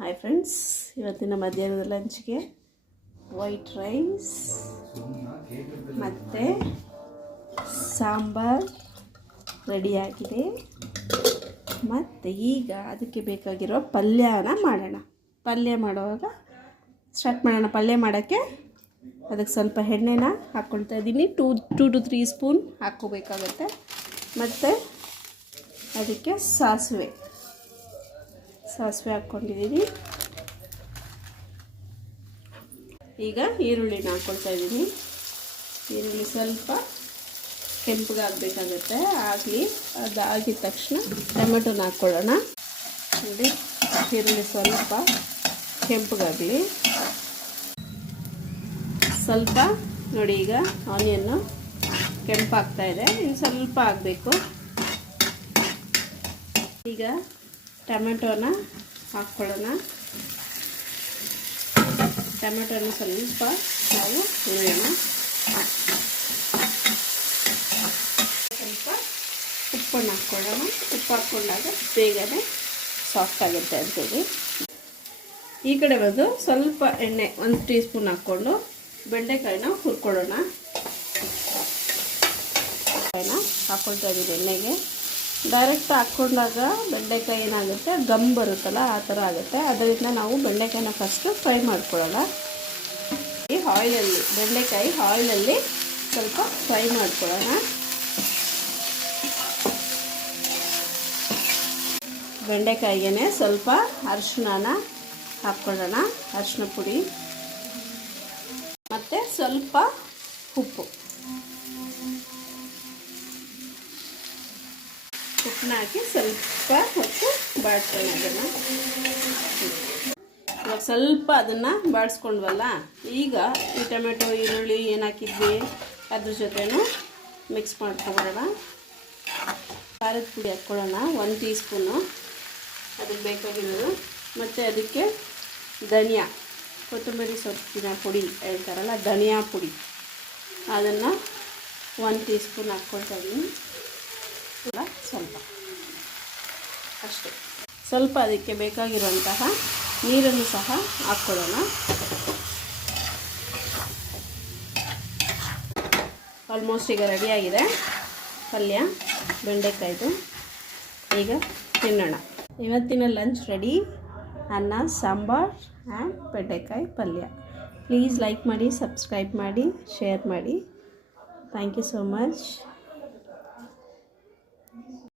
Hi friends, ಇವತ್ತಿನ ಮಧ್ಯಾಹ್ನದ ಲಂಚ್ಗೆ white rice ಮತ್ತು ಸಾಂಬಾರ್ ರೆಡಿಯಾಗಿದೆ. ಮತ್ತು ಈಗ ಅದಕ್ಕೆ ಬೇಕಾಗಿರೋ ಪಲ್ಯನ ಮಾಡೋಣ. ಪಲ್ಯ ಮಾಡುವಾಗ ಸ್ಟಾರ್ಟ್ ಮಾಡೋಣ. ಪಲ್ಯ ಮಾಡೋಕ್ಕೆ ಅದಕ್ಕೆ ಸ್ವಲ್ಪ ಎಣ್ಣೆನ ಹಾಕ್ಕೊಳ್ತಾ ಇದ್ದೀನಿ. 2 to 3 ಸ್ಪೂನ್ ಹಾಕ್ಕೋಬೇಕಾಗತ್ತೆ. ಮತ್ತು ಅದಕ್ಕೆ ಸಾಸಿವೆ ಹಾಕ್ಕೊಂಡಿದ್ದೀನಿ. ಈಗ ಈರುಳ್ಳಿನ ಹಾಕ್ಕೊಳ್ತಾ ಇದ್ದೀನಿ. ಈರುಳ್ಳಿ ಸ್ವಲ್ಪ ಕೆಂಪಗಾಗಬೇಕಾಗತ್ತೆ. ಆಗಲಿ, ಅದಾಗಿದ ತಕ್ಷಣ ಟೊಮೆಟೊನ ಹಾಕ್ಕೊಳ್ಳೋಣ. ನೋಡಿ, ಈರುಳ್ಳಿ ಸ್ವಲ್ಪ ಕೆಂಪಗಾಗಲಿ. ಸ್ವಲ್ಪ ನೋಡಿ, ಈಗ ಆನಿಯನ್ನು ಕೆಂಪಾಗ್ತಾ ಇದೆ, ಇನ್ನು ಸ್ವಲ್ಪ ಆಗಬೇಕು. ಈಗ ಟೊಮೆಟೊನ ಹಾಕ್ಕೊಳ್ಳೋಣ. ಟೊಮೆಟೊನ ಸ್ವಲ್ಪ ನಾವು ಹುರಿಯೋಣ. ಸ್ವಲ್ಪ ಉಪ್ಪನ್ನು ಹಾಕ್ಕೊಳ್ಳೋಣ. ಉಪ್ಪು ಹಾಕ್ಕೊಂಡಾಗ ಬೇಗನೆ ಸಾಫ್ಟ್ ಆಗುತ್ತೆ ಅಂತೇಳಿ. ಈ ಕಡೆ ಬಂದು ಸ್ವಲ್ಪ ಎಣ್ಣೆ 1 ಟೀ ಸ್ಪೂನ್ ಹಾಕ್ಕೊಂಡು ಬೆಂಡೆಕಾಯಿನ ಹುರ್ಕೊಳ್ಳೋಣ. ಹಾಕ್ಕೊಳ್ತಾ ಇದ್ದೀವಿ ಎಣ್ಣೆಗೆ. ಡೈರೆಕ್ಟ್ ಹಾಕ್ಕೊಂಡಾಗ ಬೆಂಡೆಕಾಯಿ ಏನಾಗುತ್ತೆ, ಗಮ್ ಬರುತ್ತಲ್ಲ, ಆ ಥರ ಆಗುತ್ತೆ. ಅದರಿಂದ ನಾವು ಬೆಂಡೆಕಾಯಿನ ಫಸ್ಟು ಫ್ರೈ ಮಾಡ್ಕೊಳ್ಳೋಣ. ಈ ಆಯಿಲಲ್ಲಿ ಬೆಂಡೆಕಾಯಿ ಆಯಿಲಲ್ಲಿ ಸ್ವಲ್ಪ ಫ್ರೈ ಮಾಡ್ಕೊಳ್ಳೋಣ. ಬೆಂಡೆಕಾಯಿಗೆ ಸ್ವಲ್ಪ ಅರಿಶಿಣನ ಹಾಕ್ಕೊಳ್ಳೋಣ, ಅರಿಶಿಣ ಪುಡಿ ಮತ್ತು ಸ್ವಲ್ಪ ಉಪ್ಪನ್ನ ಹಾಕಿ ಸ್ವಲ್ಪ ಹೊತ್ತು ಬಾಡಿಸ್ಕೊಳ್ಳೋಣ. ಇವಾಗ ಸ್ವಲ್ಪ ಅದನ್ನು ಬಾಡಿಸ್ಕೊಂಡ್ವಲ್ಲ, ಈಗ ಈ ಟೊಮೆಟೊ ಈರುಳ್ಳಿ ಏನು ಹಾಕಿದ್ವಿ ಅದ್ರ ಜೊತೆನೂ ಮಿಕ್ಸ್ ಮಾಡ್ಕೊಳ್ಳೋಣ. ಖಾರದ ಪುಡಿ ಹಾಕ್ಕೊಳ್ಳೋಣ 1 ಟೀ ಸ್ಪೂನು, ಅದಕ್ಕೆ ಬೇಕಾಗಿರೋದು. ಮತ್ತು ಅದಕ್ಕೆ ಧನಿಯಾ, ಕೊತ್ತಂಬರಿ ಸೊಪ್ಪಿನ ಪುಡಿ ಹೇಳ್ತಾರಲ್ಲ, ಧನಿಯಾ ಪುಡಿ, ಅದನ್ನು 1 ಟೀ ಸ್ಪೂನ್ ಹಾಕ್ಕೊಳ್ತಾ ಇದ್ದೀನಿ. ಸ್ವಲ್ಪ ಅಷ್ಟೇ. ಸ್ವಲ್ಪ ಅದಕ್ಕೆ ಬೇಕಾಗಿರುವಂತಹ ನೀರನ್ನು ಸಹ ಹಾಕ್ಕೊಳ್ಳೋಣ. ಆಲ್ಮೋಸ್ಟ್ ಈಗ ರೆಡಿಯಾಗಿದೆ ಪಲ್ಯ ಬೆಂಡೆಕಾಯ್ದು. ಈಗ ತಿನ್ನೋಣ. ಇವತ್ತಿನ ಲಂಚ್ ರೆಡಿ: ಅನ್ನ, ಸಾಂಬಾರ್ ಆ್ಯಂಡ್ ಬೆಂಡೆಕಾಯಿ ಪಲ್ಯ. ಪ್ಲೀಸ್ ಲೈಕ್ ಮಾಡಿ, ಸಬ್ಸ್ಕ್ರೈಬ್ ಮಾಡಿ, ಶೇರ್ ಮಾಡಿ. Thank you so much.